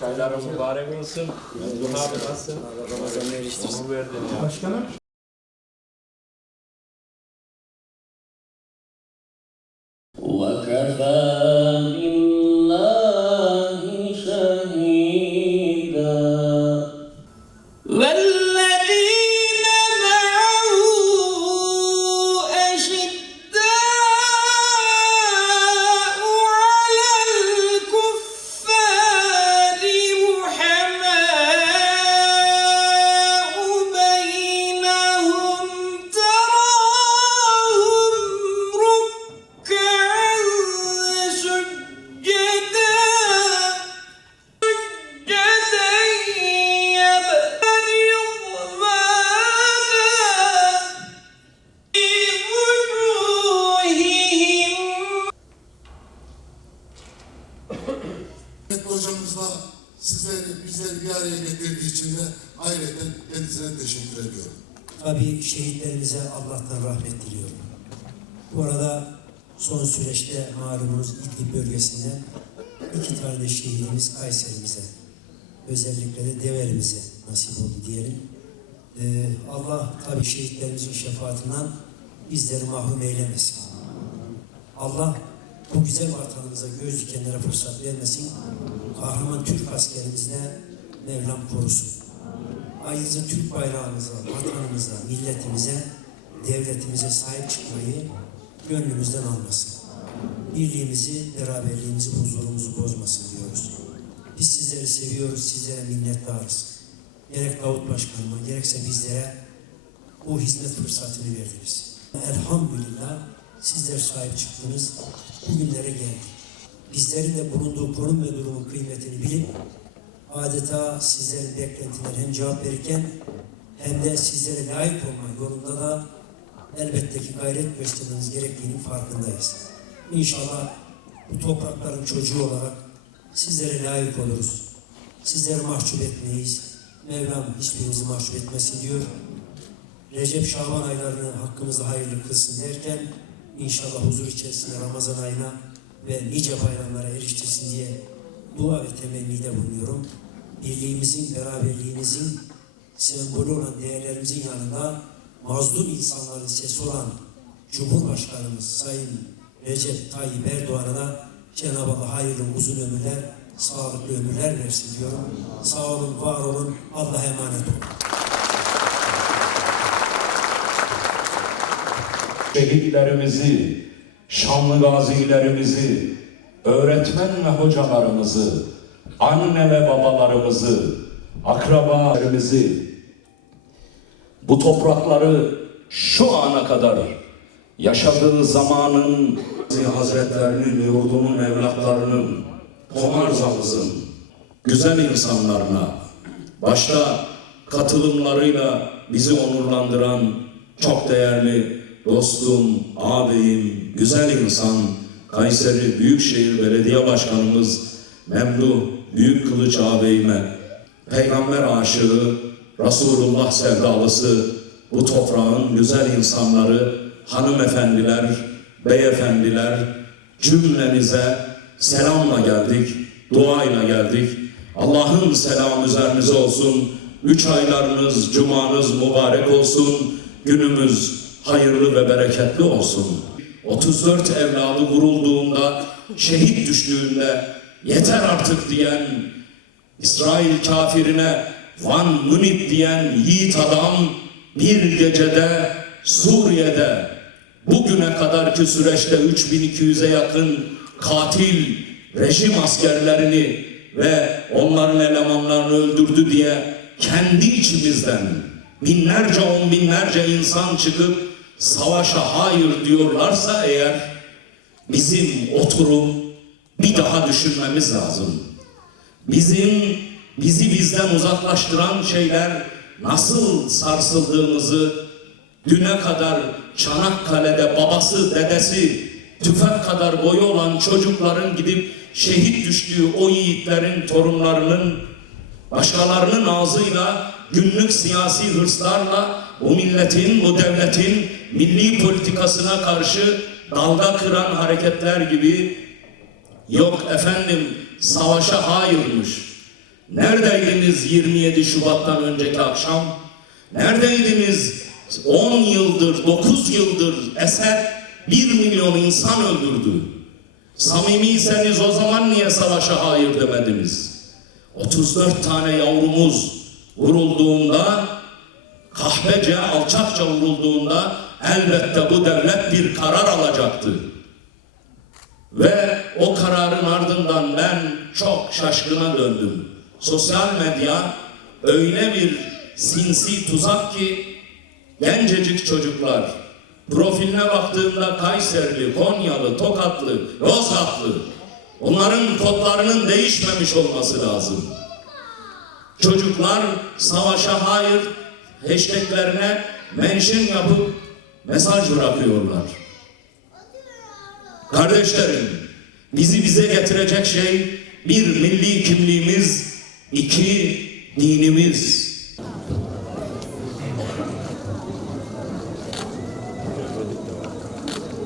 Çayların mübarek olsun. Memnun abi nasılsın? Ramazan'ı eriştirsin. Onu verdin ya. Başkanım. وكفى sizleri, bizleri bir araya getirdiği için de ayrıca kendisine teşekkür ediyorum. Tabii şehitlerimize Allah'tan rahmet diliyorum. Bu arada son süreçte malumunuz İdlib bölgesinden iki tane şehidimiz Kayserimize, özellikle de Develimize nasip oldu diyelim. Ee, Allah tabii şehitlerimizin şefaatinden bizleri mahrum eylemesin. Allah bu güzel vatanımıza göz dikenlere fırsat vermesin. Kahraman Türk askerimizle Mevlam korusun. Ayrıca Türk bayrağımıza, vatanımıza, milletimize, devletimize sahip çıkmayı gönlümüzden almasın. Birliğimizi, beraberliğimizi, huzurumuzu bozmasın diyoruz. Biz sizleri seviyoruz, sizlere minnettarız. Gerek Davut Başkanıma, gerekse bizlere bu hizmet fırsatını verdiniz. Elhamdülillah sizler sahip çıktınız, bugünlere geldik. Bizlerin de bulunduğu konum ve durumun kıymetini bilip adeta sizlerin beklentilerine hem cevap verirken hem de sizlere layık olma yolunda da elbette ki gayret göstermeniz gerektiğinin farkındayız. İnşallah bu toprakların çocuğu olarak sizlere layık oluruz. Sizleri mahcup etmeyiz. Mevlam hiçbirimizi mahcup etmesin diyor. Recep Şaban aylarını hakkımızda hayırlı kılsın derken inşallah huzur içerisinde Ramazan ayına ve nice bayramlara eriştirsin diye dua ve temennide bulunuyorum. Birliğimizin, beraberliğimizin sembolü olan değerlerimizin yanında mazlum insanların sesi olan Cumhurbaşkanımız Sayın Recep Tayyip Erdoğan'a da Cenab-ı Allah hayırlı uzun ömürler, sağlıklı ömürler versin diyorum. Sağ olun, var olun, Allah'a emanet olun. şehitlerimizi, şanlı gazilerimizi, öğretmen ve hocalarımızı, anne ve babalarımızı, akrabalarımızı, bu toprakları şu ana kadar yaşadığı zamanın hazretlerinin, yurdunun evlatlarının, Komarzamızın güzel insanlarına, başta katılımlarıyla bizi onurlandıran çok değerli dostum, ağabeyim, güzel insan, Kayseri Büyükşehir Belediye Başkanımız Memduh Büyük Kılıç ağabeyime, Peygamber aşığı, Resulullah sevdalısı, bu toprağın güzel insanları, hanımefendiler, beyefendiler, cümlemize selamla geldik, duayla geldik. Allah'ın selamı üzerinize olsun. Üç aylarınız, cumanız mübarek olsun. Günümüz hayırlı ve bereketli olsun. 34 evladı vurulduğunda, şehit düştüğünde yeter artık diyen İsrail kafirine Van Munit diyen yiğit adam bir gecede Suriye'de bugüne kadarki süreçte 3200'e yakın katil rejim askerlerini ve onların elemanlarını öldürdü diye kendi içimizden binlerce on binlerce insan çıkıp savaşa hayır diyorlarsa eğer bizim oturup bir daha düşünmemiz lazım. Bizim bizi bizden uzaklaştıran şeyler nasıl sarsıldığımızı düne kadar Çanakkale'de babası, dedesi tüfek kadar boyu olan çocukların gidip şehit düştüğü o yiğitlerin torunlarının başkalarının ağzıyla günlük siyasi hırslarla bu milletin, bu devletin milli politikasına karşı dalga kıran hareketler gibi yok efendim savaşa hayırmış. Neredeydiniz 27 Şubat'tan önceki akşam? Neredeydiniz 10 yıldır, 9 yıldır Esed 1 milyon insan öldürdü. Samimiyseniz o zaman niye savaşa hayır demediniz? 34 tane yavrumuz vurulduğunda, kahpece, alçakça vurulduğunda elbette bu devlet bir karar alacaktı. Ve o kararın ardından ben çok şaşkına döndüm. Sosyal medya öyle bir sinsi tuzak ki gencecik çocuklar profiline baktığımda Kayserili, Konyalı, Tokatlı, Yozgatlı onların kodlarının değişmemiş olması lazım. Çocuklar savaşa hayır hashtaglerine mention yapıp mesaj bırakıyorlar. Kardeşlerim, bizi bize getirecek şey bir milli kimliğimiz, iki dinimiz.